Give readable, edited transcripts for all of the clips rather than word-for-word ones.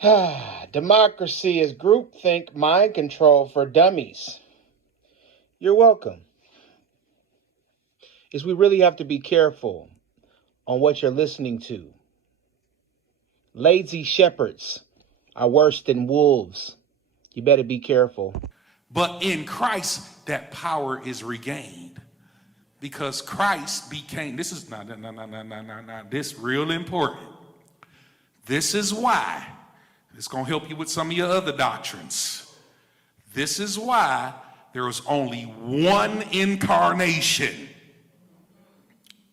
Democracy is groupthink mind control for dummies. You're welcome. Is we really have to be careful on what you're listening to. Lazy shepherds are worse than wolves. You better be careful. But in Christ, that power is regained. Because Christ became, this is this real important. This is why, it's going to help you with some of your other doctrines. This is why there was only one incarnation,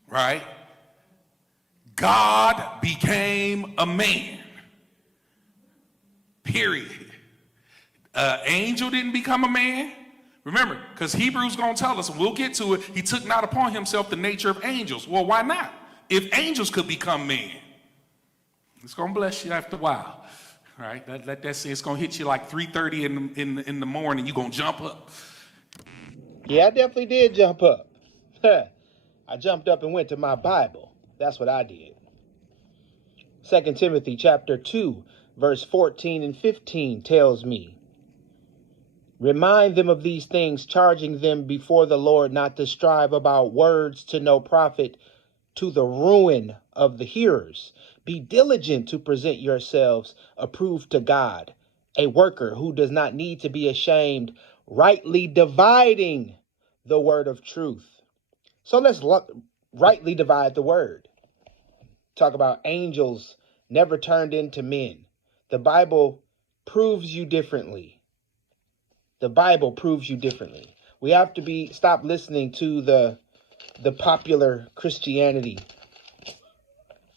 right? God became a man, period. Angel didn't become a man. Remember, because Hebrews going to tell us, and we'll get to it, he took not upon himself the nature of angels. Well, why not? If angels could become men, it's going to bless you after a while. Right? Let that say it's going to hit you like 3:30 in the morning. You're going to jump up. Yeah, I definitely did jump up. I jumped up and went to my Bible. That's what I did. 2 Timothy chapter 2, verse 14 and 15 tells me, remind them of these things, charging them before the Lord not to strive about words to no profit, to the ruin of the hearers. Be diligent to present yourselves approved to God, a worker who does not need to be ashamed, rightly dividing the word of truth. So let's rightly divide the word. Talk about angels never turned into men. The Bible proves you differently. The Bible proves you differently. We have to stop listening to the popular Christianity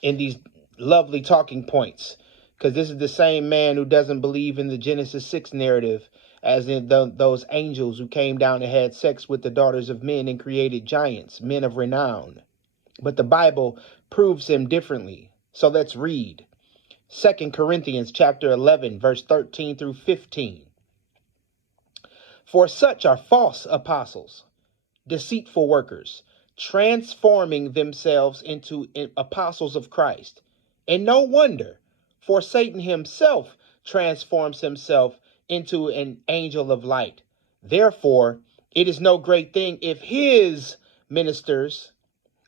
in these lovely talking points, because this is the same man who doesn't believe in the Genesis 6 narrative as in those angels who came down and had sex with the daughters of men and created giants, men of renown. But the Bible proves him differently. So let's read 2 Corinthians chapter 11, verse 13 through 15. For such are false apostles, deceitful workers, transforming themselves into apostles of Christ. And no wonder, for Satan himself transforms himself into an angel of light. Therefore, it is no great thing if his ministers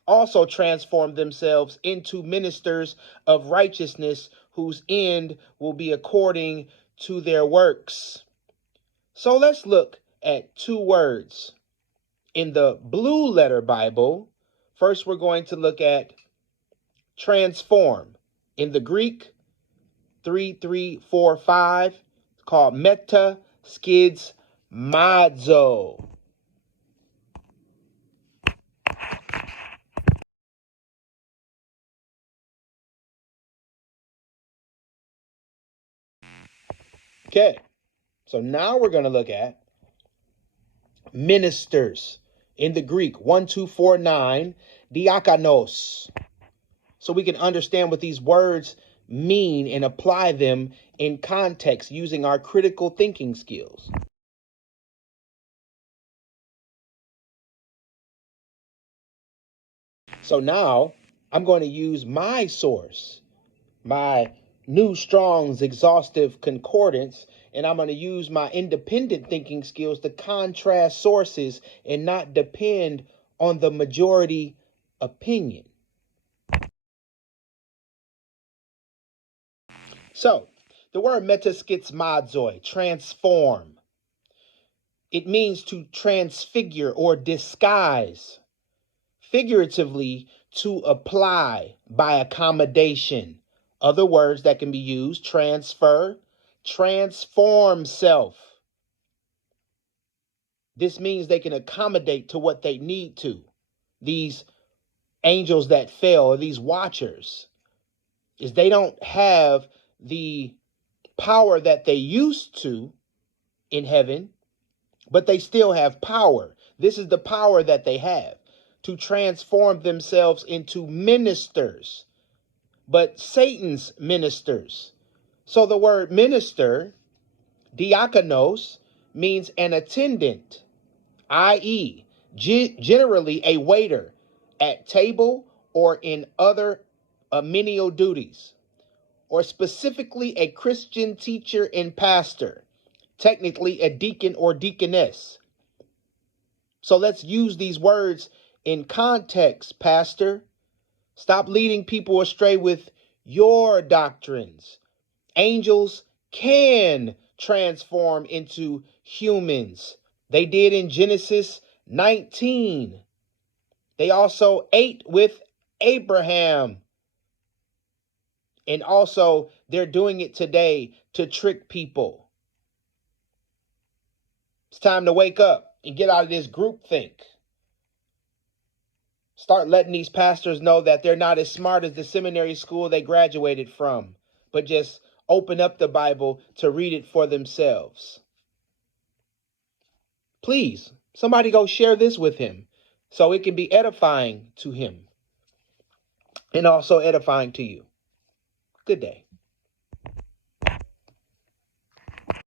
also transform themselves into ministers of righteousness, whose end will be according to their works. So let's look at two words in the Blue Letter Bible. First, we're going to look at transform. In the Greek, 3345, it's called meta skids mazo. Okay, so now we're going to look at ministers. In the Greek, 1249, diakonos. So we can understand what these words mean and apply them in context using our critical thinking skills. So now I'm going to use my source, my New Strong's Exhaustive Concordance, and I'm going to use my independent thinking skills to contrast sources and not depend on the majority opinion. So the word metaskizmadzoi, transform. It means to transfigure or disguise. Figuratively, to apply by accommodation. Other words that can be used: transfer, transform self. This means they can accommodate to what they need to. These angels that fell, or these watchers, is they don't have the power that they used to in heaven, but they still have power. This is the power that they have, to transform themselves into ministers, but Satan's ministers. So the word minister, diakonos, means an attendant, i.e., generally a waiter at table or in other menial duties, or specifically a Christian teacher and pastor, technically a deacon or deaconess. So let's use these words in context, Pastor. Stop leading people astray with your doctrines. Angels can transform into humans. They did in Genesis 19. They also ate with Abraham. And also, they're doing it today to trick people. It's time to wake up and get out of this groupthink. Start letting these pastors know that they're not as smart as the seminary school they graduated from, but just open up the Bible to read it for themselves. Please, somebody go share this with him so it can be edifying to him and also edifying to you. Good day.